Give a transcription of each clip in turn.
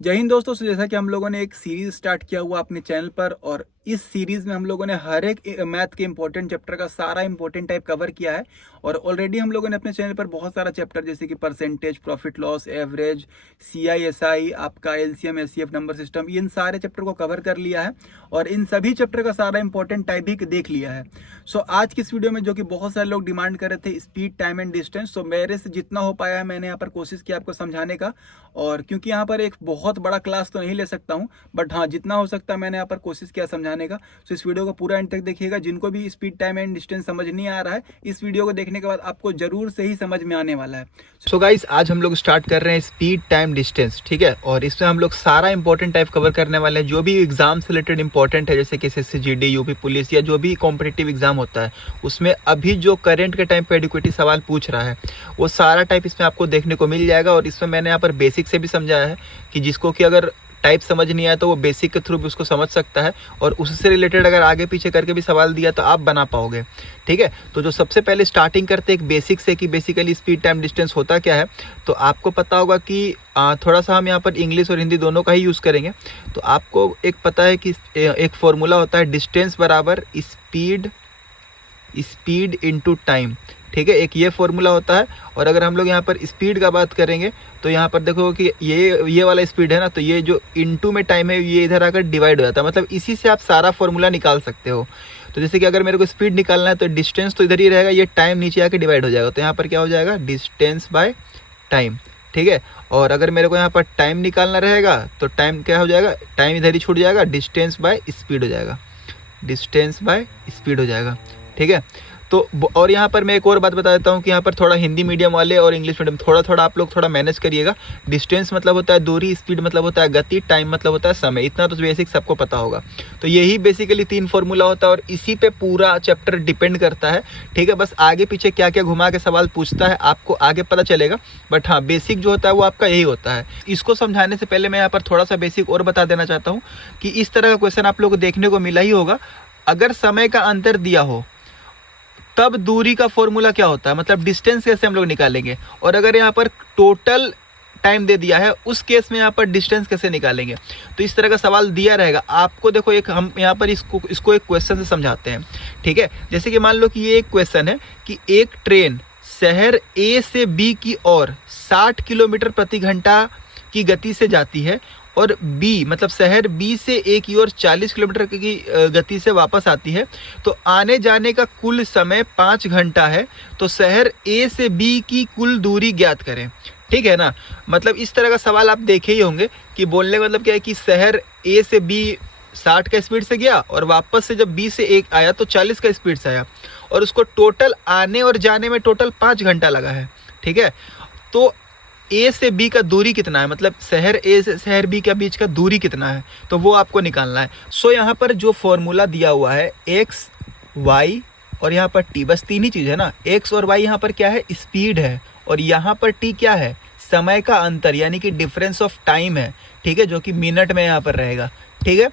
जय हिंद दोस्तों। तो जैसा कि हम लोगों ने एक सीरीज स्टार्ट किया हुआ अपने चैनल पर, और इस सीरीज में हम लोगों ने हर एक मैथ के इंपॉर्टेंट चैप्टर का सारा इंपॉर्टेंट टाइप कवर किया है। और ऑलरेडी हम लोगों ने अपने चैनल पर बहुत सारा चैप्टर जैसे कि percentage, profit loss, average, CISI, आपका LCM SCF नंबर सिस्टम, इन सारे चैप्टर को कवर कर लिया है और इन सभी चैप्टर का सारा इंपॉर्टेंट टाइप भी देख लिया है। सो आज की इस वीडियो में जो कि बहुत सारे लोग डिमांड कर रहे थे, स्पीड, टाइम एंड डिस्टेंस, तो मेरे से जितना हो पाया है मैंने यहाँ पर कोशिश किया आपको समझाने का। और क्योंकि यहाँ पर एक बहुत बड़ा क्लास तो नहीं ले सकता हूँ, बट हाँ जितना हो सकता है मैंने यहाँ पर कोशिश किया समझाने का। तो इस वीडियो को पूरा एंड तक देखिएगा। जिनको भी स्पीड, टाइम एंड डिस्टेंस समझ नहीं आ रहा है, इस वीडियो को देखने के बाद आपको जरूर से ही समझ में आने वाला है। सो गाइस, आज हम लोग स्टार्ट कर रहे हैं स्पीड, टाइम, डिस्टेंस, ठीक है। और इसमें हम लोग सारा इंपॉर्टेंट टाइप कवर करने वाले हैं, जो भी एग्जाम से रिलेटेड इंपॉर्टेंट है, जैसे कि SSC GD, UP पुलिस या जो भी कॉम्पिटिटिव एग्जाम होता है, उसमें अभी जो करंट के टाइम पे एडिक्वेटी सवाल पूछ रहा है, वो सारा टाइप इसमें आपको देखने को मिल जाएगा। और इसमें मैंने यहाँ पर बेसिक से भी समझाया है कि जिसको कि अगर टाइप समझ नहीं आया तो वो बेसिक के थ्रू भी उसको समझ सकता है, और उससे रिलेटेड अगर आगे पीछे करके भी सवाल दिया तो आप बना पाओगे, ठीक है। तो जो सबसे पहले स्टार्टिंग करते एक बेसिक से कि बेसिकली स्पीड, टाइम, डिस्टेंस होता क्या है, तो आपको पता होगा कि थोड़ा सा हम यहाँ पर इंग्लिश और हिंदी दोनों का ही यूज़ करेंगे। तो आपको एक पता है कि एक फॉर्मूला होता है, डिस्टेंस बराबर स्पीड इनटू टाइम, ठीक है। एक ये फॉर्मूला होता है। और अगर हम लोग यहाँ पर स्पीड का बात करेंगे तो यहाँ पर देखो कि ये वाला स्पीड है ना, तो ये जो इनटू में टाइम है ये इधर आकर डिवाइड हो जाता है, मतलब इसी से आप सारा फॉर्मूला निकाल सकते हो। तो जैसे कि अगर मेरे को स्पीड निकालना है तो डिस्टेंस तो इधर ही रहेगा, ये टाइम नीचे आके डिवाइड हो जाएगा, तो यहाँ पर क्या हो जाएगा, डिस्टेंस बाय टाइम, ठीक है। और अगर मेरे को यहाँ पर टाइम निकालना रहेगा तो टाइम क्या हो जाएगा, टाइम इधर ही छूट जाएगा, डिस्टेंस बाय स्पीड हो जाएगा, डिस्टेंस बाय स्पीड हो जाएगा, ठीक है। तो और यहाँ पर मैं एक और बात बता देता हूँ कि यहाँ पर थोड़ा हिंदी मीडियम वाले और इंग्लिश मीडियम थोड़ा आप लोग थोड़ा मैनेज करिएगा। डिस्टेंस मतलब होता है दूरी, स्पीड मतलब होता है गति, टाइम मतलब होता है समय, इतना तो बेसिक सबको पता होगा। तो यही बेसिकली 3 फॉर्मूला होता है और इसी पे पूरा चैप्टर डिपेंड करता है, ठीक है। बस आगे पीछे क्या क्या घुमा के सवाल पूछता है आपको आगे पता चलेगा, बट हाँ बेसिक जो होता है वो आपका यही होता है। इसको समझाने से पहले मैं यहाँ पर थोड़ा सा बेसिक और बता देना चाहता हूँ कि इस तरह का क्वेश्चन आप लोग को देखने को मिला ही होगा। अगर समय का अंतर दिया हो तब दूरी का फॉर्मूला क्या होता है, मतलब डिस्टेंस कैसे हम लोग निकालेंगे। और अगर यहाँ पर टोटल टाइम दे दिया है उस केस में यहाँ पर डिस्टेंस कैसे निकालेंगे। तो इस तरह का सवाल दिया रहेगा आपको। देखो एक हम यहाँ पर इसको एक क्वेश्चन से समझाते हैं, ठीक है। जैसे कि मान लो कि ये एक क्वेश्चन है कि एक ट्रेन शहर A से B की ओर 60 किलोमीटर प्रति घंटा की गति से जाती है और B मतलब शहर B से A की ओर 40 किलोमीटर की गति से वापस आती है, तो आने जाने का कुल समय 5 घंटा है। तो शहर A से B की कुल दूरी ज्ञात करें, ठीक है ना। मतलब इस तरह का सवाल आप देखे ही होंगे कि बोलने का मतलब क्या है कि शहर A से B 60 का स्पीड से गया और वापस से जब B से A आया तो 40 का स्पीड से आया, और उसको टोटल आने और जाने में टोटल 5 घंटा लगा है, ठीक है। तो A से B का दूरी कितना है, मतलब शहर A से शहर B के बीच का दूरी कितना है, तो वो आपको निकालना है। सो यहाँ पर जो फॉर्मूला दिया हुआ है x, y और यहाँ पर t, बस 3 ही चीज़ है ना। x और y यहाँ पर क्या है, स्पीड है, और यहाँ पर t क्या है, समय का अंतर यानी कि डिफरेंस ऑफ टाइम है, ठीक है, जो कि मिनट में यहाँ पर रहेगा, ठीक है।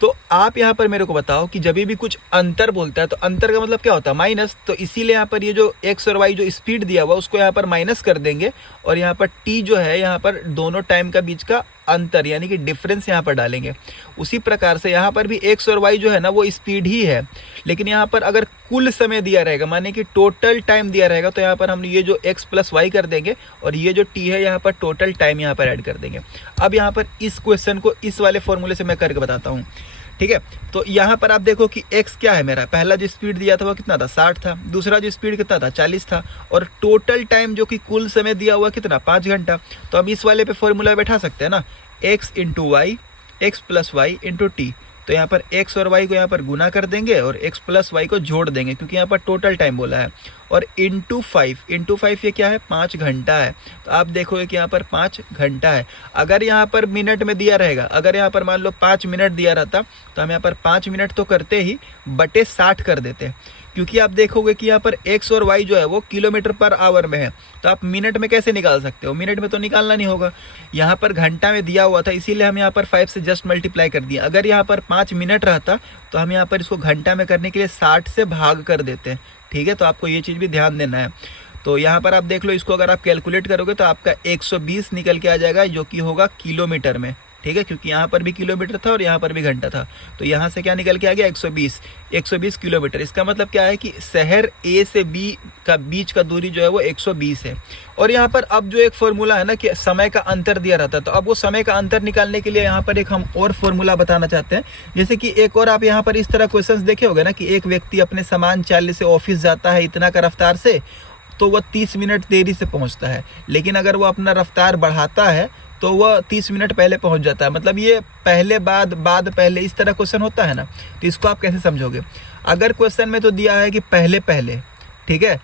तो आप यहाँ पर मेरे को बताओ कि जब भी कुछ अंतर बोलता है तो अंतर का मतलब क्या होता है, माइनस। तो इसीलिए यहाँ पर ये जो x और y जो स्पीड दिया हुआ उसको यहाँ पर माइनस कर देंगे, और यहाँ पर t जो है यहाँ पर दोनों टाइम का बीच का अंतर यानी कि डिफरेंस यहाँ पर डालेंगे। उसी प्रकार से यहाँ पर भी x और y जो है ना वो स्पीड ही है, लेकिन यहाँ पर अगर कुल समय दिया रहेगा माने कि टोटल टाइम दिया रहेगा तो यहाँ पर हम ये जो x प्लस वाई कर देंगे, और ये जो t है यहाँ पर टोटल टाइम यहाँ पर ऐड कर देंगे। अब यहाँ पर इस क्वेश्चन को इस वाले फॉर्मूले से मैं करके बताता हूँ, ठीक है। तो यहाँ पर आप देखो कि x क्या है, मेरा पहला जो स्पीड दिया था वो कितना था, 60 था, दूसरा जो स्पीड कितना था, 40 था, और टोटल टाइम जो कि कुल समय दिया हुआ कितना, 5 घंटा। तो अब इस वाले पे फॉर्मूला बैठा सकते हैं ना, x into y, x plus y into t. तो यहाँ पर x और y को यहाँ पर गुना कर देंगे और x प्लस वाई को जोड़ देंगे क्योंकि यहाँ पर टोटल टाइम बोला है, और इंटू 5 ये क्या है, 5 घंटा है। तो आप देखोगे कि यहाँ पर 5 घंटा है। अगर यहाँ पर मिनट में दिया रहेगा, अगर यहाँ पर मान लो 5 मिनट दिया रहता तो हम यहाँ पर 5 मिनट तो करते ही बटे 60 कर देते, क्योंकि आप देखोगे कि यहाँ पर x और y जो है वो किलोमीटर पर आवर में है, तो आप मिनट में कैसे निकाल सकते हो, मिनट में तो निकालना नहीं होगा। यहाँ पर घंटा में दिया हुआ था इसीलिए हम यहाँ पर 5 से जस्ट मल्टीप्लाई कर दिया। अगर यहाँ पर 5 मिनट रहता तो हम यहाँ पर इसको घंटा में करने के लिए 60 से भाग कर देते हैं, ठीक है। तो आपको ये चीज़ भी ध्यान देना है। तो यहाँ पर आप देख लो, इसको अगर आप कैलकुलेट करोगे तो आपका 120 निकल के आ जाएगा, जो कि होगा किलोमीटर में, ठीक है, क्योंकि यहाँ पर भी किलोमीटर था और यहाँ पर भी घंटा था, तो यहाँ से क्या निकल के आ गया 120 किलोमीटर। इसका मतलब क्या है कि शहर ए से बी का बीच का दूरी जो है वो 120 है। और यहाँ पर अब जो एक फॉर्मूला है ना कि समय का अंतर दिया रहता है, तो अब वो समय का अंतर निकालने के लिए यहाँ पर एक हम और फॉर्मूला बताना चाहते हैं। जैसे कि एक और आप यहाँ पर इस तरह क्वेश्चंस देखे होंगे ना कि एक व्यक्ति अपने समान चाल से ऑफिस जाता है इतना का रफ्तार से, तो वह 30 मिनट देरी से पहुँचता है, लेकिन अगर वो अपना रफ्तार बढ़ाता है तो वह 30 मिनट पहले पहुंच जाता है। मतलब ये पहले बाद पहले इस तरह क्वेश्चन होता है ना, तो इसको आप कैसे समझोगे? अगर क्वेश्चन में तो दिया है कि पहले पहले, ठीक है,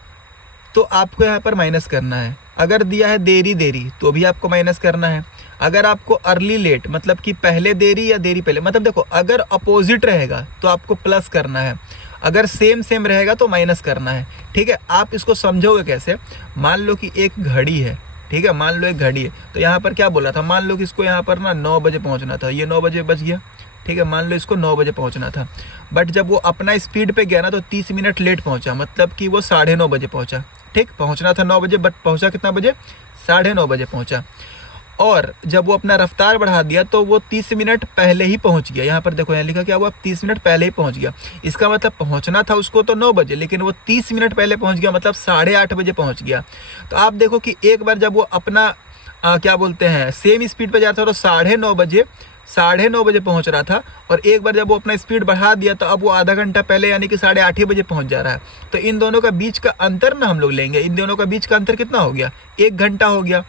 तो आपको यहाँ पर माइनस करना है। अगर दिया है देरी देरी, तो भी आपको माइनस करना है। अगर आपको अर्ली लेट, मतलब कि पहले देरी या देरी पहले, मतलब देखो अगर अपोजिट रहेगा तो आपको प्लस करना है, अगर सेम रहेगा तो माइनस करना है, ठीक है। आप इसको समझोगे कैसे? मान लो कि एक घड़ी है, ठीक है, मान लो एक घड़ी है, तो यहाँ पर क्या बोला था, मान लो कि इसको यहाँ पर ना 9 बजे पहुँचना था, ये 9 बजे बज गया, ठीक है, मान लो इसको 9 बजे पहुँचना था, बट जब वो अपना स्पीड पे गया ना तो 30 मिनट लेट पहुँचा, मतलब कि वो 9:30 बजे पहुँचा, ठीक, पहुँचना था 9 बजे बट पहुँचा कितना बजे? 9:30 बजे पहुँचा। और जब वो अपना रफ्तार बढ़ा दिया तो वो 30 मिनट पहले ही पहुंच गया। यहाँ पर देखो, यहाँ लिखा क्या हुआ, 30 मिनट पहले ही पहुंच गया। इसका मतलब पहुंचना था उसको तो 9 बजे, लेकिन वो 30 मिनट पहले पहुंच गया, मतलब 8:30 बजे पहुंच गया। तो आप देखो कि एक बार जब वो अपना क्या बोलते हैं सेम स्पीड पे जा रहा था तो 9:30 बजे पहुंच रहा था, और एक बार जब वो अपना स्पीड बढ़ा दिया तो अब वो आधा घंटा पहले यानी कि 8:30 बजे पहुंच जा रहा है। तो इन दोनों का बीच का अंतर ना हम लोग लेंगे, इन दोनों का बीच का अंतर कितना हो गया? 1 घंटा हो गया।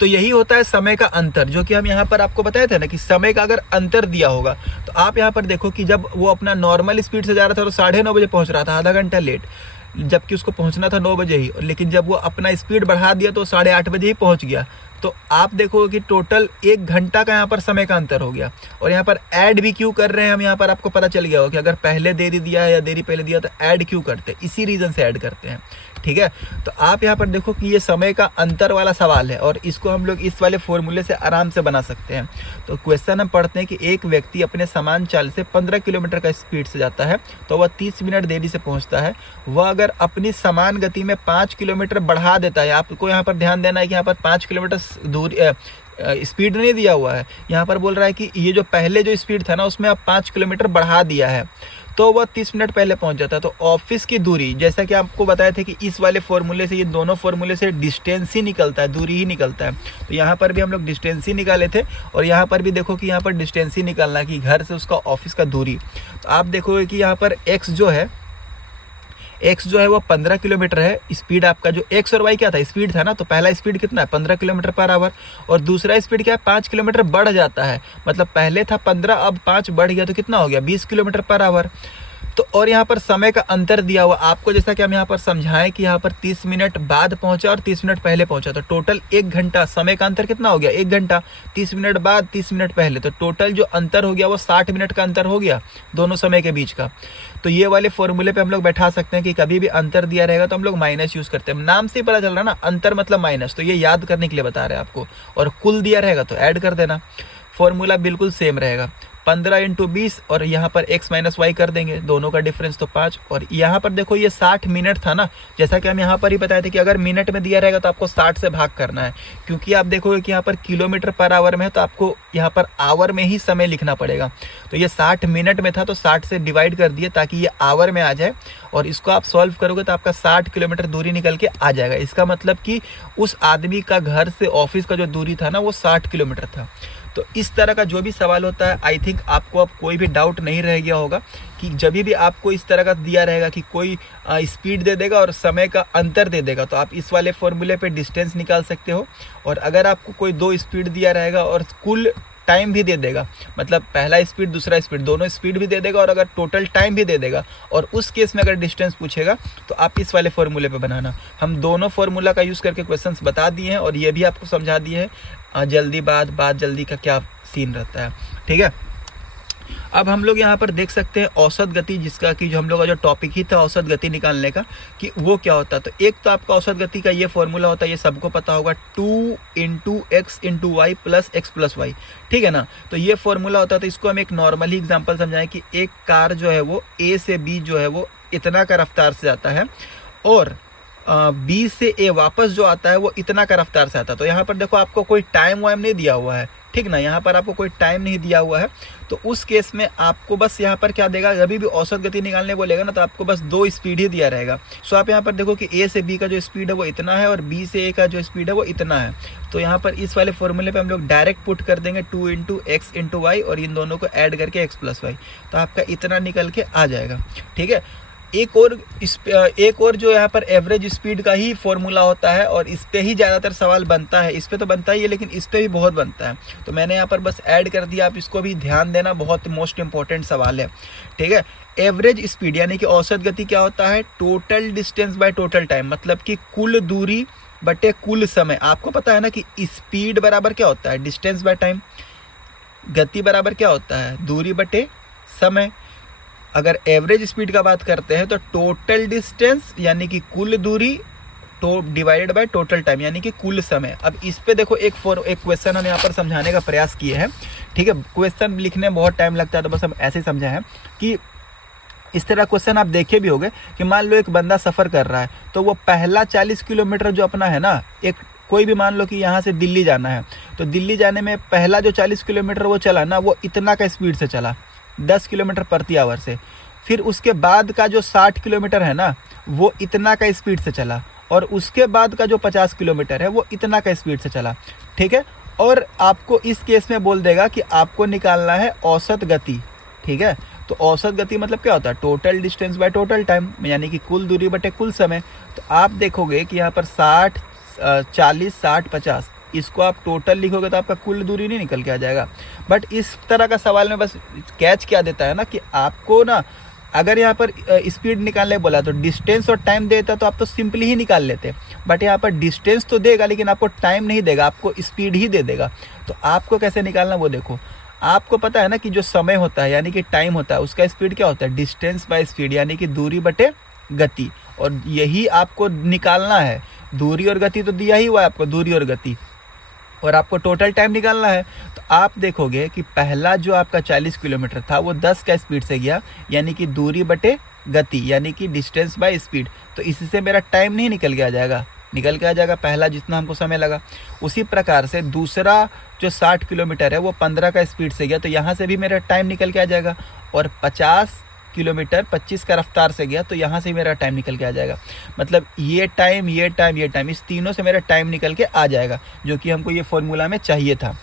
तो यही होता है समय का अंतर, जो कि हम यहाँ पर आपको बताए थे ना कि समय का अगर अंतर दिया होगा तो आप यहाँ पर देखो कि जब वो अपना नॉर्मल स्पीड से जा रहा था तो 9:30 बजे पहुँच रहा था, आधा घंटा लेट, जबकि उसको पहुँचना था 9 बजे ही, लेकिन जब वो अपना स्पीड बढ़ा दिया तो 8:30 बजे ही पहुँच गया। तो आप देखो कि टोटल 1 घंटा का यहाँ पर समय का अंतर हो गया। और यहाँ पर ऐड भी क्यों कर रहे हैं हम, यहाँ पर आपको पता चल गया हो कि अगर पहले देरी दिया है या देरी पहले दिया तो ऐड क्यों करते हैं, इसी रीज़न से ऐड करते हैं, ठीक है। तो आप यहाँ पर देखो कि ये समय का अंतर वाला सवाल है और इसको हम लोग इस वाले फॉर्मूले से आराम से बना सकते हैं। तो क्वेश्चन हम पढ़ते हैं कि एक व्यक्ति अपने समान चाल से 15 किलोमीटर का स्पीड से जाता है तो वह 30 मिनट देरी से पहुंचता है। वह अगर अपनी समान गति में 5 किलोमीटर बढ़ा देता है, आपको यहाँ पर ध्यान देना है कि यहाँ पर 5 किलोमीटर दूरी स्पीड नहीं दिया हुआ है, यहाँ पर बोल रहा है कि ये जो पहले जो स्पीड था ना उसमें अब 5 किलोमीटर बढ़ा दिया है तो वह 30 मिनट पहले पहुंच जाता है। तो ऑफिस की दूरी, जैसा कि आपको बताया था कि इस वाले फॉर्मूले से, ये दोनों फॉर्मूले से डिस्टेंस ही निकलता है, दूरी ही निकलता है। तो यहाँ पर भी हम लोग डिस्टेंस ही निकाले थे और यहाँ पर भी देखो कि यहाँ पर डिस्टेंस ही निकालना है कि घर से उसका ऑफिस का दूरी। तो आप देखोगे कि यहाँ पर एक्स जो है वो 15 किलोमीटर है स्पीड आपका, जो एक्स और वाई क्या था, स्पीड था ना, तो पहला स्पीड कितना है 15 किलोमीटर पर आवर और दूसरा स्पीड क्या है 5 किलोमीटर बढ़ जाता है, मतलब पहले था 15 अब 5 बढ़ गया तो कितना हो गया 20 किलोमीटर पर आवर। तो और यहाँ पर समय का अंतर दिया हुआ आपको, जैसा कि हम यहाँ पर समझाएं कि यहाँ पर 30 मिनट बाद पहुंचा और 30 मिनट पहले पहुंचा, तो टोटल 1 घंटा समय का अंतर कितना हो गया 1 घंटा, 30 मिनट बाद 30 मिनट पहले, तो टोटल जो अंतर हो गया वो 60 मिनट का अंतर हो गया दोनों समय के बीच का। तो ये वाले फॉर्मूले पे हम लोग बैठा सकते हैं कि कभी भी अंतर दिया रहेगा तो हम लोग माइनस यूज करते हैं, नाम से ही पता चल रहा है ना अंतर मतलब माइनस, तो ये याद करने के लिए बता रहे हैं आपको। और कुल दिया रहेगा तो ऐड कर देना, फॉर्मूला बिल्कुल सेम रहेगा। 15 × 20 और यहाँ पर x - y कर देंगे, दोनों का डिफरेंस तो 5। और यहाँ पर देखो ये 60 मिनट था ना, जैसा कि हम यहाँ पर ही बताए थे कि अगर मिनट में दिया रहेगा तो आपको 60 से भाग करना है, क्योंकि आप देखोगे कि यहाँ पर किलोमीटर पर आवर में है तो आपको यहाँ पर आवर में ही समय लिखना पड़ेगा। तो ये 60 मिनट में था तो 60 से डिवाइड कर दिए ताकि ये आवर में आ जाए, और इसको आप सॉल्व करोगे तो आपका 60 किलोमीटर दूरी निकल के आ जाएगा। इसका मतलब कि उस आदमी का घर से ऑफिस का जो दूरी था ना वो 60 किलोमीटर था। तो इस तरह का जो भी सवाल होता है, आई थिंक आपको अब कोई भी डाउट नहीं रह गया होगा कि जब भी आपको इस तरह का दिया रहेगा कि कोई स्पीड दे देगा और समय का अंतर दे देगा तो आप इस वाले फॉर्मूले पे डिस्टेंस निकाल सकते हो। और अगर आपको कोई 2 स्पीड दिया रहेगा और कुल टाइम भी दे देगा, मतलब पहला स्पीड दूसरा स्पीड दोनों स्पीड भी दे देगा और अगर टोटल टाइम भी दे देगा, और उस केस में अगर डिस्टेंस पूछेगा तो आप इस वाले फॉर्मूले पे बनाना। हम दोनों फॉर्मूला का यूज़ करके क्वेश्चंस बता दिए हैं और ये भी आपको समझा दिए हैं जल्दी बात जल्दी का क्या सीन रहता है, ठीक है। अब हम लोग यहाँ पर देख सकते हैं औसत गति, जिसका कि जो हम लोग का जो टॉपिक ही था औसत गति निकालने का कि वो क्या होता है। तो एक तो आपका औसत गति का ये फॉर्मूला होता है, ये सबको पता होगा, 2 × x × y + x + y, ठीक है ना। तो ये फॉर्मूला होता है। तो इसको हम एक नॉर्मली एग्जांपल समझाएं कि एक कार जो है वो A से B जो है वो इतना का रफ्तार से जाता है और बी से ए वापस जो आता है वो इतना का रफ्तार से आता है। तो यहाँ पर देखो आपको कोई टाइम वाइम नहीं दिया हुआ है, ठीक ना, यहाँ पर आपको कोई टाइम नहीं दिया हुआ है। तो उस केस में आपको बस यहाँ पर क्या देगा, कभी भी औसत गति निकालने बोलेगा ना तो आपको बस 2 स्पीड ही दिया रहेगा। सो आप यहाँ पर देखो कि ए से बी का जो स्पीड है वो इतना है और बी से ए का जो स्पीड है वो इतना है। तो यहाँ पर इस वाले फॉर्मूले पे हम लोग डायरेक्ट पुट कर देंगे 2 इंटू एक्स इंटू वाई और इन दोनों को ऐड करके x प्लस वाई, तो आपका इतना निकल के आ जाएगा। ठीक है, एक और जो यहाँ पर एवरेज स्पीड का ही फॉर्मूला होता है और इस पे ही ज़्यादातर सवाल बनता है। इस पे तो बनता ही है लेकिन इस पे भी बहुत बनता है, तो मैंने यहाँ पर बस ऐड कर दिया। आप इसको भी ध्यान देना, बहुत मोस्ट इंपॉर्टेंट सवाल है। ठीक है, एवरेज स्पीड यानी कि औसत गति क्या होता है, total distance by total time, मतलब कि कुल दूरी बटे कुल समय। आपको पता है ना कि स्पीड बराबर क्या होता है, डिस्टेंस बाय टाइम। गति बराबर क्या होता है, दूरी बटे समय। अगर एवरेज स्पीड का बात करते हैं तो टोटल डिस्टेंस यानी कि कुल दूरी तो डिवाइडेड बाय टोटल टाइम यानी कि कुल समय। अब इस पे देखो एक क्वेश्चन हम यहाँ पर समझाने का प्रयास किए हैं। ठीक है, क्वेश्चन लिखने में बहुत टाइम लगता है तो बस हम ऐसे समझा है कि इस तरह क्वेश्चन आप देखे भी होंगे कि मान लो एक बंदा सफ़र कर रहा है तो वो पहला 40 किलोमीटर जो अपना है ना, एक कोई भी मान लो कि यहाँ से दिल्ली जाना है तो दिल्ली जाने में पहला जो 40 किलोमीटर वो चला ना, वो इतना का स्पीड से चला, 10 किलोमीटर प्रति आवर से। फिर उसके बाद का जो 60 किलोमीटर है ना वो इतना का स्पीड से चला और उसके बाद का जो 50 किलोमीटर है वो इतना का स्पीड से चला। ठीक है, और आपको इस केस में बोल देगा कि आपको निकालना है औसत गति। ठीक है, तो औसत गति मतलब क्या होता है, total distance by total time यानी कि कुल दूरी बटे कुल समय। तो आप देखोगे कि यहाँ पर 60 40 60 50 इसको आप टोटल लिखोगे तो आपका कुल दूरी नहीं निकल के आ जाएगा। बट इस तरह का सवाल में बस कैच क्या देता है ना कि आपको ना अगर यहाँ पर स्पीड निकालने बोला तो डिस्टेंस और टाइम देता तो आप तो सिंपली ही निकाल लेते, बट यहाँ पर डिस्टेंस तो देगा लेकिन आपको टाइम नहीं देगा, आपको स्पीड ही दे देगा। तो आपको कैसे निकालना वो देखो। आपको पता है ना कि जो समय होता है यानी कि टाइम होता है उसका स्पीड क्या होता है, डिस्टेंस बाय स्पीड यानी कि दूरी बटे गति, और यही आपको निकालना है। दूरी और गति तो दिया ही हुआ है आपको, दूरी और गति, और आपको टोटल टाइम निकालना है। तो आप देखोगे कि पहला जो आपका 40 किलोमीटर था वो 10 का स्पीड से गया यानी कि दूरी बटे गति यानी कि डिस्टेंस बाय स्पीड। तो इससे मेरा टाइम नहीं निकल के आ जाएगा, निकल के आ जाएगा पहला जितना हमको समय लगा। उसी प्रकार से दूसरा जो 60 किलोमीटर है वो 15 का स्पीड से गया तो यहाँ से भी मेरा टाइम निकल के आ जाएगा, और 50 किलोमीटर 25 का रफ्तार से गया तो यहाँ से मेरा टाइम निकल के आ जाएगा। मतलब ये टाइम ये टाइम ये टाइम, इस तीनों से मेरा टाइम निकल के आ जाएगा जो कि हमको ये फॉर्मूला में चाहिए था।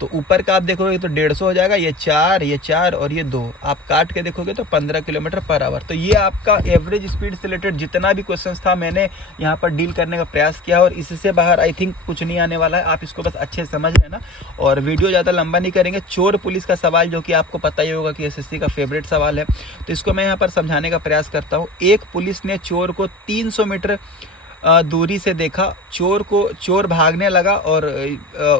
तो ऊपर का आप देखोगे तो 150 हो जाएगा, ये 4 और ये 2 आप काट के देखोगे तो 15 किलोमीटर पर आवर। तो ये आपका एवरेज स्पीड से रिलेटेड जितना भी क्वेश्चंस था मैंने यहाँ पर डील करने का प्रयास किया, और इससे बाहर आई थिंक कुछ नहीं आने वाला है। आप इसको बस अच्छे से समझ लेना और वीडियो ज़्यादा लंबा नहीं करेंगे। चोर पुलिस का सवाल जो कि आपको पता ही होगा कि SSC का फेवरेट सवाल है, तो इसको मैं यहाँ पर समझाने का प्रयास करता हूँ। एक पुलिस ने चोर को 300 मीटर दूरी से देखा, चोर भागने लगा और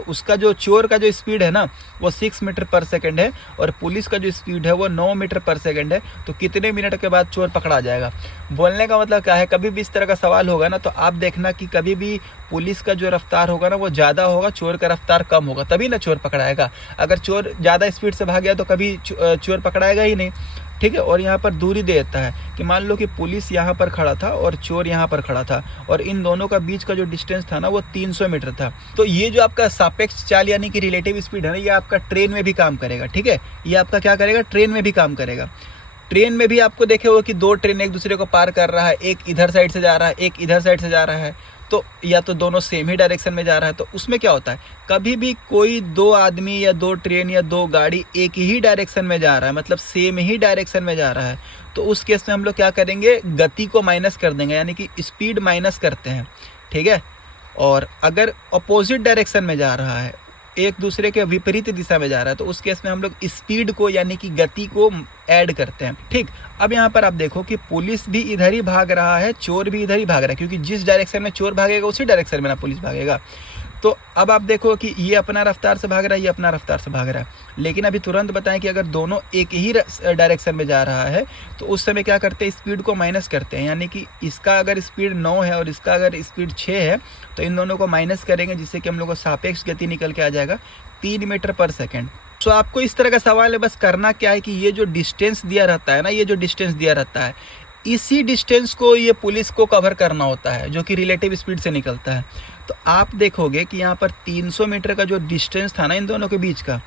उसका जो चोर का जो स्पीड है ना वो 6 मीटर पर सेकंड है और पुलिस का जो स्पीड है वो 9 मीटर पर सेकंड है। तो कितने मिनट के बाद चोर पकड़ा जाएगा। बोलने का मतलब क्या है, कभी भी इस तरह का सवाल होगा ना तो आप देखना कि कभी भी पुलिस का जो रफ्तार होगा ना वो ज़्यादा होगा, चोर का रफ्तार कम होगा, तभी ना चोर पकड़ाएगा। अगर चोर ज़्यादा स्पीड से भाग गया तो कभी चोर पकड़ाएगा ही नहीं। ठीक है, और यहाँ पर दूरी दे देता है कि मान लो कि पुलिस यहाँ पर खड़ा था और चोर यहाँ पर खड़ा था और इन दोनों का बीच का जो डिस्टेंस था ना वो 300 मीटर था। तो ये जो आपका सापेक्ष चाल यानी कि रिलेटिव स्पीड है ना, ये आपका ट्रेन में भी काम करेगा। ठीक है, ये आपका क्या करेगा, ट्रेन में भी काम करेगा। ट्रेन में भी आपको देखे हो कि 2 ट्रेन एक दूसरे को पार कर रहा है, एक इधर साइड से जा रहा है, एक इधर साइड से जा रहा है, तो या तो दोनों सेम ही डायरेक्शन में जा रहा है। तो उसमें क्या होता है, कभी भी कोई 2 आदमी या 2 ट्रेन या 2 गाड़ी एक ही डायरेक्शन में जा रहा है, मतलब सेम ही डायरेक्शन में जा रहा है, तो उस केस में हम लोग क्या करेंगे, गति को माइनस कर देंगे यानी कि स्पीड माइनस करते हैं। ठीक है, और अगर अपोजिट डायरेक्शन में जा रहा है, एक दूसरे के विपरीत दिशा में जा रहा है, तो उस केस में हम लोग स्पीड को यानी कि गति को ऐड करते हैं। ठीक, अब यहाँ पर आप देखो कि पुलिस भी इधर ही भाग रहा है, चोर भी इधर ही भाग रहा है, क्योंकि जिस डायरेक्शन में चोर भागेगा उसी डायरेक्शन में ना पुलिस भागेगा। तो अब आप देखो कि ये अपना रफ्तार से भाग रहा है, ये अपना रफ्तार से भाग रहा है, लेकिन अभी तुरंत बताएं कि अगर दोनों एक ही डायरेक्शन में जा रहा है तो उस समय क्या करते हैं, स्पीड को माइनस करते हैं। यानी कि इसका अगर स्पीड 9 है और इसका अगर स्पीड 6 है तो इन दोनों को माइनस करेंगे, जिससे कि हम लोग को सापेक्ष गति निकल के आ जाएगा 3 मीटर पर सेकेंड। तो आपको इस तरह का सवाल है, बस करना क्या है कि ये जो डिस्टेंस दिया रहता है ना, ये जो डिस्टेंस दिया रहता है इसी डिस्टेंस को ये पुलिस को कवर करना होता है, जो कि रिलेटिव स्पीड से निकलता है। तो आप देखोगे कि यहाँ पर 300 मीटर का जो डिस्टेंस था ना इन दोनों के बीच का,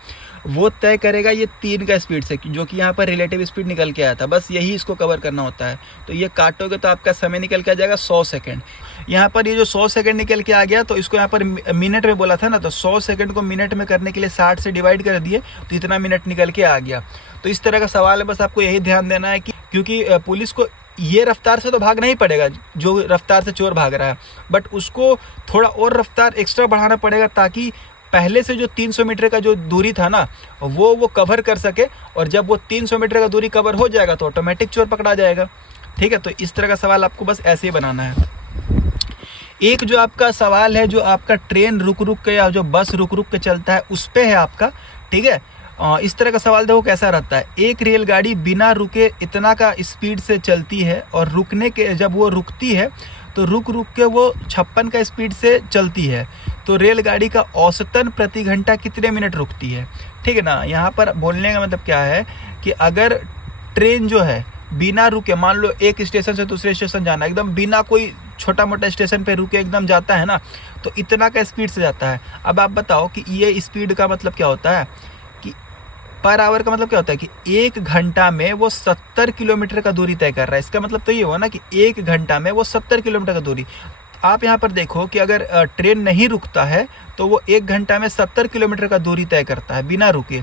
वो तय करेगा ये 3 का स्पीड से, जो कि यहाँ पर रिलेटिव स्पीड निकल के आया था। बस यही इसको कवर करना होता है। तो ये काटोगे तो आपका समय निकल के आ जाएगा 100 सेकेंड। यहाँ पर ये जो 100 सेकेंड निकल के आ गया, तो इसको यहाँ पर मिनट में बोला था ना, तो 100 सेकेंड को मिनट में करने के लिए 60 से डिवाइड कर दिए, तो इतना मिनट निकल के आ गया। तो इस तरह का सवाल है, बस आपको यही ध्यान देना है कि क्योंकि पुलिस को ये रफ्तार से तो भागना ही पड़ेगा जो रफ्तार से चोर भाग रहा है, बट उसको थोड़ा और रफ्तार एक्स्ट्रा बढ़ाना पड़ेगा, ताकि पहले से जो 300 मीटर का जो दूरी था ना वो कवर कर सके। और जब वो 300 मीटर का दूरी कवर हो जाएगा तो ऑटोमेटिक चोर पकड़ा जाएगा। ठीक है, तो इस तरह का सवाल आपको बस ऐसे ही बनाना है। एक जो आपका सवाल है, जो आपका ट्रेन रुक रुक के या जो बस रुक रुक के चलता है उस पे है आपका। ठीक है, इस तरह का सवाल देखो कैसा रहता है। एक रेलगाड़ी बिना रुके इतना का स्पीड से चलती है, और रुकने के जब वो रुकती है तो रुक रुक के वो 56 का स्पीड से चलती है। तो रेलगाड़ी का औसतन प्रति घंटा कितने मिनट रुकती है। ठीक है ना, यहाँ पर बोलने का मतलब क्या है कि अगर ट्रेन जो है बिना रुके, मान लो एक स्टेशन से दूसरे स्टेशन जाना, एकदम बिना कोई छोटा मोटा स्टेशन पे रुके एकदम जाता है ना, तो इतना का स्पीड से जाता है। अब आप बताओ कि ये स्पीड का मतलब क्या होता है, कि पर आवर का मतलब क्या होता है कि 1 घंटा में वो 70 किलोमीटर का दूरी तय कर रहा है। इसका मतलब तो ये हुआ ना कि 1 घंटा में वो 70 किलोमीटर का दूरी। आप यहाँ पर देखो कि अगर ट्रेन नहीं रुकता है तो वो 1 घंटा में 70 किलोमीटर का दूरी तय करता है बिना रुके।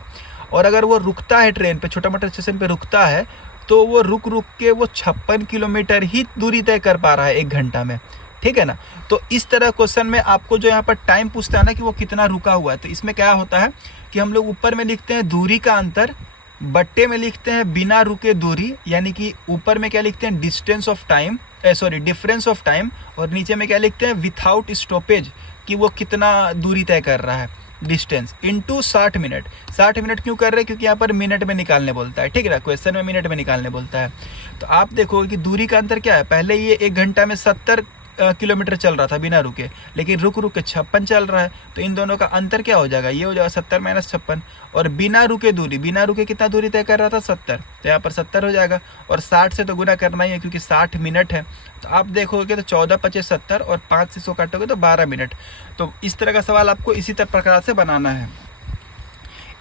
और अगर वो रुकता है, ट्रेन पे छोटा मोटा स्टेशन पे रुकता है, तो वो रुक रुक के वो 56 किलोमीटर ही दूरी तय कर पा रहा है 1 घंटा में। ठीक है ना, तो इस तरह क्वेश्चन में आपको जो यहाँ पर टाइम पूछता है ना कि वो कितना रुका हुआ है, तो इसमें क्या होता है कि हम लोग ऊपर में लिखते हैं दूरी का अंतर, बट्टे में लिखते हैं बिना रुके दूरी, यानी कि ऊपर में क्या लिखते हैं distance of time, difference of time, और नीचे में क्या लिखते हैं विथआउट स्टॉपेज, कि वो कितना दूरी तय कर रहा है डिस्टेंस, इनटू 60 मिनट। 60 मिनट क्यों कर रहे हैं, क्योंकि यहाँ पर मिनट में निकालने बोलता है। ठीक है ना, क्वेश्चन में मिनट में निकालने बोलता है। तो आप देखोगे कि दूरी का अंतर क्या है, पहले ये 1 घंटा में 70 किलोमीटर चल रहा था बिना रुके, लेकिन रुक रुक के 56 चल रहा है। तो इन दोनों का अंतर क्या हो जाएगा, ये हो जाएगा 70 - 56। और बिना रुके दूरी, बिना रुके कितना दूरी तय कर रहा था 70, तो यहाँ पर 70 हो जाएगा। और 60 से तो गुना करना ही है, क्योंकि 60 मिनट है। तो आप देखोगे तो 14 × 25 = 70, और 5 से 100 काटोगे तो 12 मिनट। तो इस तरह का सवाल आपको इसी प्रकार से बनाना है।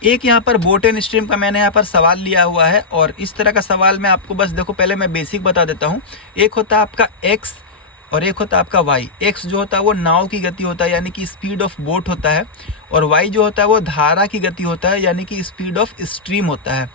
एक यहाँ पर बोट एंड स्ट्रीम का मैंने यहाँ पर सवाल लिया हुआ है, और इस तरह का सवाल मैं आपको बस देखो, पहले मैं बेसिक बता देता हूँ। एक होता है आपका एक्स और एक होता है आपका वाई। एक्स जो होता है वो नाव की गति होता है, यानी कि स्पीड ऑफ बोट होता है। और वाई जो होता है वो धारा की गति होता है, यानी कि स्पीड ऑफ स्ट्रीम होता है।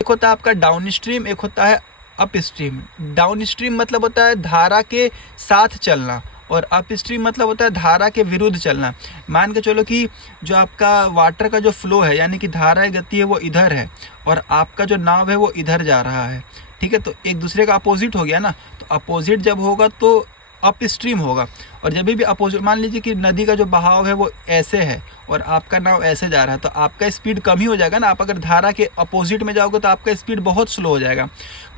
एक होता है आपका डाउन स्ट्रीम, एक होता है अप स्ट्रीम। डाउन स्ट्रीम मतलब होता है धारा के साथ चलना, और अप स्ट्रीम मतलब होता है धारा के विरुद्ध चलना। मान के चलो कि जो आपका वाटर का जो फ्लो है, यानी कि धारा की गति है, वो इधर है, और आपका जो नाव है वो इधर जा रहा है। ठीक है, तो एक दूसरे का अपोजिट हो गया ना। तो अपोजिट जब होगा तो अप स्ट्रीम होगा। और जब भी अपोजिट, मान लीजिए कि नदी का जो बहाव है वो ऐसे है और आपका नाव ऐसे जा रहा है, तो आपका स्पीड कम ही हो जाएगा ना। आप अगर धारा के अपोजिट में जाओगे तो आपका स्पीड बहुत स्लो हो जाएगा।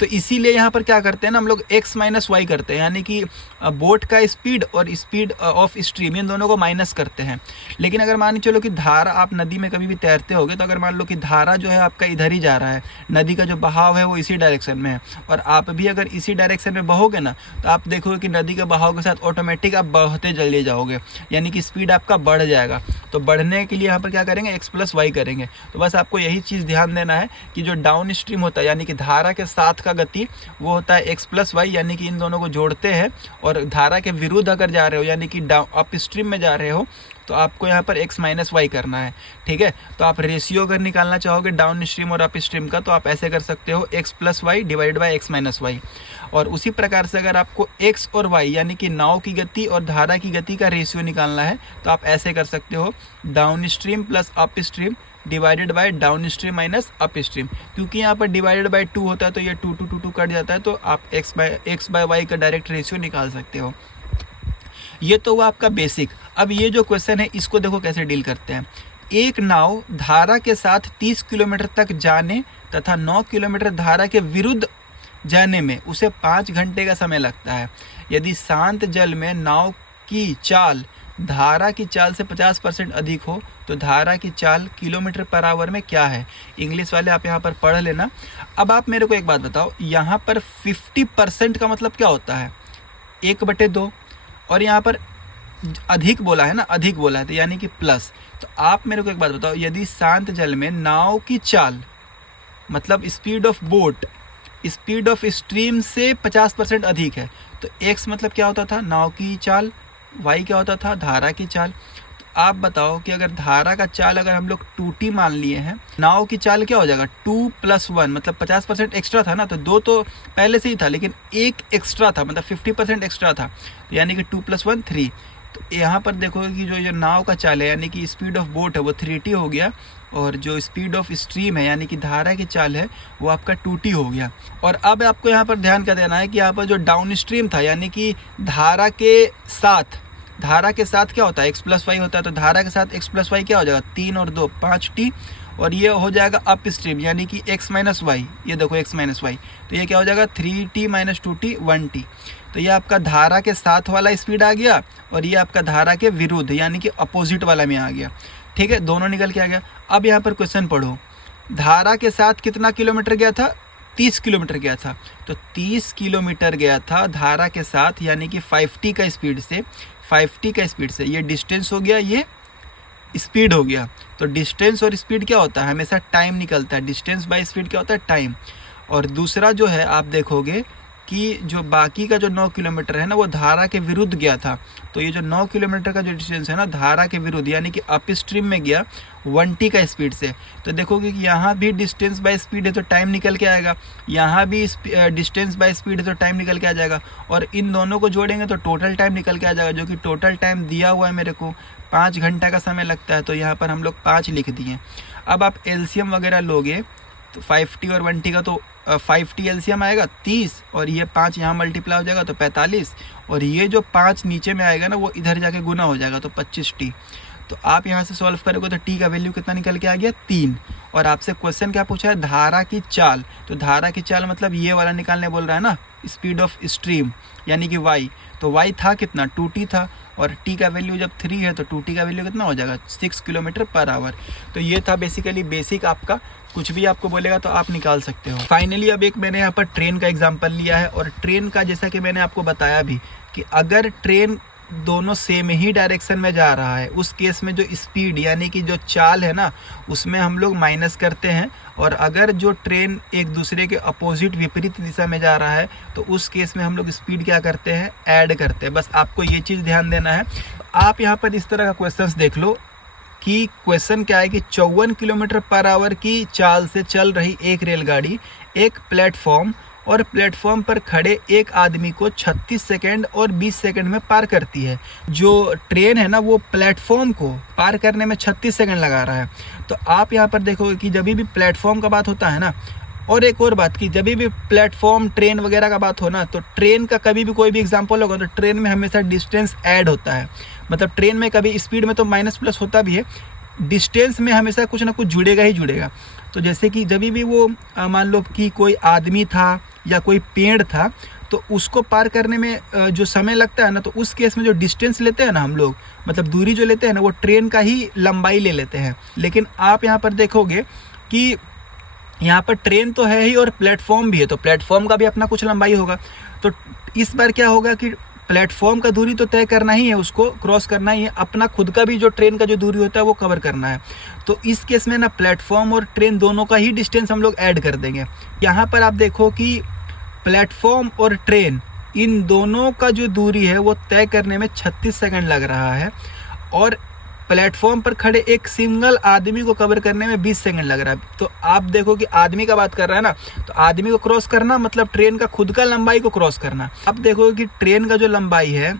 तो इसीलिए यहाँ पर क्या करते हैं ना, हम लोग x - y करते हैं, यानी कि बोट का स्पीड और स्पीड ऑफ स्ट्रीम, इन दोनों को माइनस करते हैं। लेकिन अगर मान चलो कि धारा, आप नदी में कभी भी तैरते होगे, तो अगर मान लो कि धारा जो है आपका इधर ही जा रहा है, नदी का जो बहाव है वो इसी डायरेक्शन में है, और आप भी अगर इसी डायरेक्शन में बहोगे ना, तो आप देखोगे कि नदी के बहाव के साथ ऑटोमेटिक आप बढ़ते चले जाओगे, यानी कि स्पीड आपका बढ़ जाएगा। तो बढ़ने के लिए यहाँ पर क्या करेंगे, x + y करेंगे। तो बस आपको यही चीज़ ध्यान देना है कि जो डाउन स्ट्रीम होता है, यानी कि धारा के साथ का गति, वो होता है x + y, यानी कि इन दोनों को जोड़ते हैं। और धारा के विरुद्ध अगर जा रहे हो, यानी कि अप स्ट्रीम में जा रहे हो, तो आपको यहाँ पर x - y करना है। ठीक है, तो आप रेशियो अगर निकालना चाहोगे डाउन स्ट्रीम और अप स्ट्रीम का, तो आप ऐसे कर सकते हो x + y / x - y। और उसी प्रकार से अगर आपको x और y, यानी कि नाव की गति और धारा की गति का रेशियो निकालना है, तो आप ऐसे कर सकते हो down stream + up stream / down stream - up stream. क्योंकि यहाँ पर /2 होता है, तो ये 2 2 2 कट जाता है, तो आप x/y का डायरेक्ट रेशियो निकाल सकते हो। ये तो हुआ आपका बेसिक। अब ये जो क्वेश्चन है, इसको देखो कैसे डील करते हैं। एक नाव धारा के साथ 30 किलोमीटर तक जाने तथा 9 किलोमीटर धारा के विरुद्ध जाने में उसे 5 घंटे का समय लगता है। यदि शांत जल में नाव की चाल धारा की चाल से 50% अधिक हो तो धारा की चाल किलोमीटर पर आवर में क्या है। इंग्लिश वाले आप यहाँ पर पढ़ लेना। अब आप मेरे को एक बात बताओ, यहाँ पर 50% का मतलब क्या होता है, 1/2, और यहाँ पर अधिक बोला है ना, अधिक बोला है तो यानी कि प्लस। तो आप मेरे को एक बात बताओ, यदि शांत जल में नाव की चाल मतलब speed of boat speed of stream से 50% अधिक है तो x मतलब क्या होता था, नाव की चाल, y क्या होता था, धारा की चाल। तो आप बताओ कि अगर धारा का चाल अगर हम लोग 2t मान लिए हैं, नाव की चाल क्या हो जाएगा, 2 + 1 मतलब 50% एक्स्ट्रा था ना, तो 2 तो पहले से ही था लेकिन 1 एक्स्ट्रा था मतलब 50% एक्स्ट्रा था, तो यानी कि 2 + 1 3। तो यहाँ पर देखोगे कि जो नाव का चाल है यानी कि स्पीड ऑफ बोट है वो 3t हो गया, और जो स्पीड ऑफ स्ट्रीम है यानी कि धारा की चाल है वो आपका 2t हो गया। और अब आपको यहाँ पर ध्यान क्या देना है कि यहाँ पर जो डाउन स्ट्रीम था यानी कि धारा के साथ क्या होता है, x + y होता है, तो धारा के साथ x + y क्या हो जाएगा, 3 और 2 5t, और ये हो जाएगा अप स्ट्रीम यानी कि x - y, ये देखो x - y, तो ये क्या हो जाएगा 3t - 2t 1t। तो ये आपका धारा के साथ वाला स्पीड आ गया और ये आपका धारा के विरुद्ध यानी कि अपोजिट वाला में आ गया। ठीक है, दोनों निकल के आ गया। अब यहाँ पर क्वेश्चन पढ़ो, धारा के साथ कितना किलोमीटर गया था, 30 किलोमीटर गया था, तो 30 किलोमीटर गया था धारा के साथ यानी कि 5t का स्पीड से, ये डिस्टेंस हो गया, ये स्पीड हो गया। तो डिस्टेंस और स्पीड क्या होता है, हमेशा टाइम निकलता है, डिस्टेंस बाय स्पीड क्या होता है, टाइम। और दूसरा जो है आप देखोगे कि जो बाकी का जो 9 किलोमीटर है ना वो धारा के विरुद्ध गया था, तो ये जो 9 किलोमीटर का जो डिस्टेंस है ना धारा के विरुद्ध यानी कि अप स्ट्रीम में गया 1t का स्पीड से। तो देखोगे कि यहाँ भी डिस्टेंस बाय स्पीड है तो टाइम निकल के आएगा, यहाँ भी डिस्टेंस बाय स्पीड है तो टाइम निकल के आ जाएगा, और इन दोनों को जोड़ेंगे तो टोटल टाइम निकल के आ जाएगा, जो कि टोटल टाइम दिया हुआ है मेरे को 5 घंटा का समय लगता है, तो यहाँ पर हम लोग 5 लिख दिए। अब आप एलसीएम वगैरह लोगे तो 5t और 1t का तो 5t एलसीएम आएगा 30, और ये 5 यहाँ मल्टीप्लाई हो जाएगा तो 45, और ये जो 5 नीचे में आएगा ना वो इधर जाके गुना हो जाएगा तो 25t। तो आप यहाँ से सॉल्व करोगे तो t का वैल्यू कितना निकल के आ गया 3। और आपसे क्वेश्चन क्या पूछा है, धारा की चाल, तो धारा की चाल मतलब ये वाला निकालने बोल रहा है ना, स्पीड ऑफ स्ट्रीम यानी कि y, तो y था कितना 2t था, और t का वैल्यू जब 3 है तो 2t का वैल्यू कितना हो जाएगा 6 किलोमीटर पर आवर। तो ये था बेसिकली बेसिक, आपका कुछ भी आपको बोलेगा तो आप निकाल सकते हो। फाइनली अब एक मैंने यहाँ पर ट्रेन का एग्जांपल लिया है, और ट्रेन का जैसा कि मैंने आपको बताया भी कि अगर ट्रेन दोनों सेम ही डायरेक्शन में जा रहा है उस केस में जो स्पीड यानी कि जो चाल है ना उसमें हम लोग माइनस करते हैं, और अगर जो ट्रेन एक दूसरे के अपोजिट विपरीत दिशा में जा रहा है तो उस केस में हम लोग स्पीड क्या करते हैं, ऐड करते हैं। बस आपको ये चीज़ ध्यान देना है। आप यहाँ पर इस तरह का क्वेश्चन देख लो कि क्वेश्चन क्या है कि 54 किलोमीटर पर आवर की चाल से चल रही एक रेलगाड़ी एक प्लेटफॉर्म और प्लेटफॉर्म पर खड़े एक आदमी को 36 सेकंड और 20 सेकंड में पार करती है। जो ट्रेन है ना वो प्लेटफॉर्म को पार करने में 36 सेकंड लगा रहा है। तो आप यहाँ पर देखोगे कि जब भी प्लेटफॉर्म का बात होता है ना, और एक और बात की जब भी प्लेटफॉर्म ट्रेन वगैरह का बात हो ना, तो ट्रेन का कभी भी कोई भी एग्जांपल होगा तो ट्रेन में हमेशा डिस्टेंस ऐड होता है। मतलब ट्रेन में कभी स्पीड में तो माइनस प्लस होता भी है, डिस्टेंस में हमेशा कुछ ना कुछ जुड़ेगा ही जुड़ेगा। तो जैसे कि जब भी वो मान लो कि कोई आदमी था या कोई पेड़ था तो उसको पार करने में जो समय लगता है ना, तो उस केस में जो डिस्टेंस लेते हैं ना हम लोग, मतलब दूरी जो लेते हैं ना, वो ट्रेन का ही लंबाई ले लेते हैं। लेकिन आप यहाँ पर देखोगे कि यहाँ पर ट्रेन तो है ही और प्लेटफॉर्म भी है, तो प्लेटफॉर्म का भी अपना कुछ लंबाई होगा। तो इस बार क्या होगा कि प्लेटफॉर्म का दूरी तो तय करना ही है, उसको क्रॉस करना ही है, अपना खुद का भी जो ट्रेन का जो दूरी होता है वो कवर करना है। तो इस केस में ना प्लेटफॉर्म और ट्रेन दोनों का ही डिस्टेंस हम लोग ऐड कर देंगे। यहाँ पर आप देखो कि प्लेटफॉर्म और ट्रेन इन दोनों का जो दूरी है वो तय करने में 36 सेकंड लग रहा है, और प्लेटफॉर्म पर खड़े एक सिंगल आदमी को कवर करने में 20 सेकंड लग रहा है। तो आप देखो कि आदमी का बात कर रहा है ना, तो आदमी को क्रॉस करना मतलब ट्रेन का खुद का लंबाई को क्रॉस करना। आप देखो कि ट्रेन का जो लंबाई है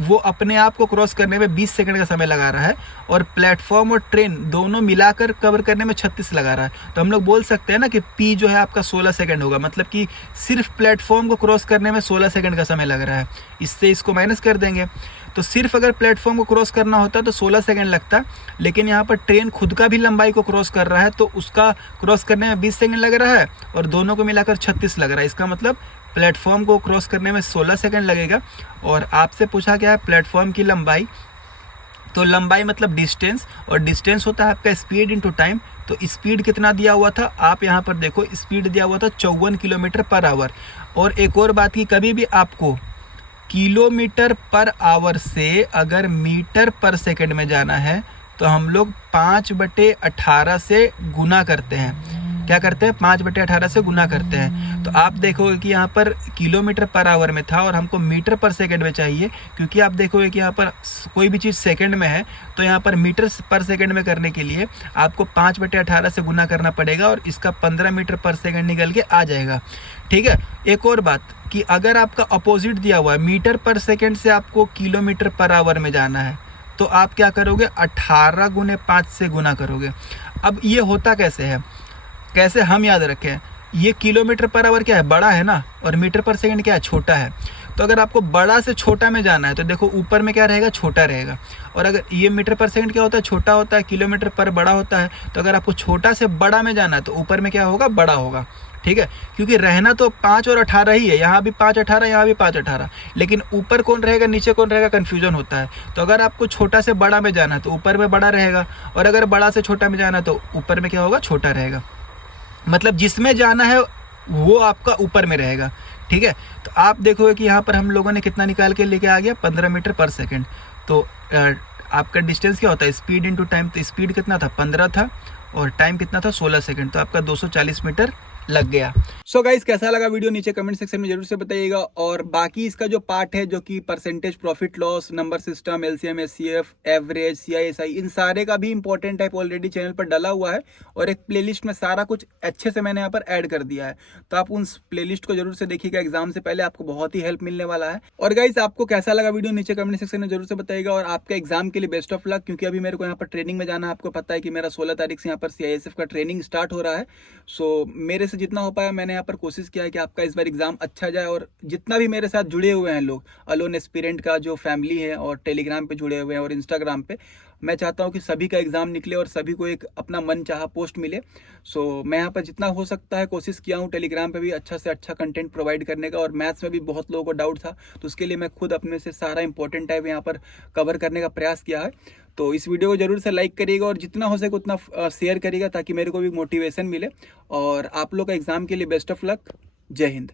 वो अपने आप को क्रॉस करने में 20 सेकंड का समय लगा रहा है, और प्लेटफॉर्म और ट्रेन दोनों मिलाकर कवर करने में 36 लगा रहा है। तो हम लोग बोल सकते हैं ना कि P जो है आपका 16 सेकंड होगा, मतलब कि सिर्फ प्लेटफॉर्म को क्रॉस करने में 16 सेकंड का समय लग रहा है। इससे इसको माइनस कर देंगे, तो सिर्फ अगर प्लेटफॉर्म को क्रॉस करना होता तो 16 सेकंड लगता, लेकिन यहाँ पर ट्रेन खुद का भी लंबाई को क्रॉस कर रहा है तो उसका क्रॉस करने में 20 सेकंड लग रहा है, और दोनों को मिलाकर 36 लग रहा है। इसका मतलब प्लेटफॉर्म को क्रॉस करने में 16 सेकंड लगेगा। और आपसे पूछा गया है प्लेटफॉर्म की लंबाई, तो लंबाई मतलब डिस्टेंस, और डिस्टेंस होता है आपका स्पीड इनटू टाइम। तो स्पीड कितना दिया हुआ था, आप यहाँ पर देखो स्पीड दिया हुआ था 54 किलोमीटर पर आवर। और एक और बात की, कभी भी आपको किलोमीटर पर आवर से अगर मीटर पर सेकंड में जाना है तो हम लोग 5/18 से गुना करते हैं। क्या करते हैं, 5/18 से गुना करते हैं। तो आप देखोगे कि यहाँ पर किलोमीटर पर आवर में था और हमको मीटर पर सेकंड में चाहिए, क्योंकि आप देखोगे कि यहाँ पर कोई भी चीज़ सेकंड में है तो यहाँ पर मीटर पर सेकंड में करने के लिए आपको 5/18 से गुना करना पड़ेगा और इसका 15 मीटर पर सेकंड निकल के आ जाएगा। ठीक है। एक और बात कि अगर आपका अपोजिट दिया हुआ है, मीटर पर सेकंड से आपको किलोमीटर पर आवर में जाना है, तो आप क्या करोगे, 18 × 5 से गुना करोगे। अब ये होता कैसे है, कैसे हम याद रखें, ये किलोमीटर पर आवर क्या है, बड़ा है ना, और मीटर पर सेकंड क्या है, छोटा है। तो अगर आपको बड़ा से छोटा में जाना है तो देखो ऊपर में क्या रहेगा, छोटा रहेगा। और अगर ये मीटर पर सेकंड क्या होता है, छोटा होता है, किलोमीटर पर बड़ा होता है। तो अगर आपको छोटा से बड़ा में जाना है तो ऊपर में क्या होगा, बड़ा होगा। ठीक है, क्योंकि रहना तो 5 और 18 ही है, यहाँ भी 5/18, यहाँ भी 5/18, लेकिन ऊपर कौन रहेगा नीचे कौन रहेगा, कन्फ्यूजन होता है। तो अगर आपको छोटा से बड़ा में जाना है तो ऊपर में बड़ा रहेगा, और अगर बड़ा से छोटा में जाना तो ऊपर में क्या होगा, छोटा रहेगा। मतलब जिसमें जाना है वो आपका ऊपर में रहेगा। ठीक है। तो आप देखोगे कि यहाँ पर हम लोगों ने कितना निकाल के लेके आ गया, 15 मीटर पर सेकंड। तो आपका डिस्टेंस क्या होता है, स्पीड इनटू टाइम। तो स्पीड कितना था, 15 था, और टाइम कितना था, 16 सेकंड। तो आपका 240 मीटर लग गया। सो गाइस, कैसा लगा वीडियो नीचे कमेंट सेक्शन में जरूर से बताइएगा। और बाकी इसका जो पार्ट है जो कि percentage, profit loss, number system, LCM, HCF, average, CI SI, इन सारे का भी इंपॉर्टेंट टाइप ऑलरेडी चैनल पर डाला हुआ है, और एक प्लेलिस्ट में सारा कुछ अच्छे से मैंने यहाँ पर ऐड कर दिया है। तो आप उन प्लेलिस्ट को जरूर से देखिएगा, एग्जाम से पहले आपको बहुत ही हेल्प मिलने वाला है। और गाइस, आपको कैसा लगा वीडियो नीचे कमेंट सेक्शन में जरूर से बताइएगा। और आपके एग्जाम के लिए बेस्ट ऑफ लक, क्योंकि अभी मेरे को यहाँ पर ट्रेनिंग में जाना है। आपको पता है कि मेरा 16 तारीख से यहाँ पर सीआईएसएफ का ट्रेनिंग स्टार्ट हो रहा है। सो मेरे से जितना हो पाया मैंने यहाँ पर कोशिश किया है कि आपका इस बार एग्जाम अच्छा जाए। और जितना भी मेरे साथ जुड़े हुए हैं लोग, अलोन एस्पिरेंट का जो फैमिली है, और टेलीग्राम पे जुड़े हुए हैं, और इंस्टाग्राम पे, मैं चाहता हूँ कि सभी का एग्जाम निकले और सभी को एक अपना मन चाहा पोस्ट मिले। सो मैं यहाँ पर जितना हो सकता है कोशिश किया हूँ टेलीग्राम पे भी अच्छा से अच्छा कंटेंट प्रोवाइड करने का। और मैथ्स में भी बहुत लोगों को डाउट था, तो उसके लिए मैं खुद अपने से सारा इंपॉर्टेंट टाइप यहाँ पर कवर करने का प्रयास किया है। तो इस वीडियो को जरूर से लाइक करिएगा, और जितना हो सके उतना शेयर करिएगा, ताकि मेरे को भी मोटिवेशन मिले। और आप लोग का एग्जाम के लिए बेस्ट ऑफ लक। जय हिंद।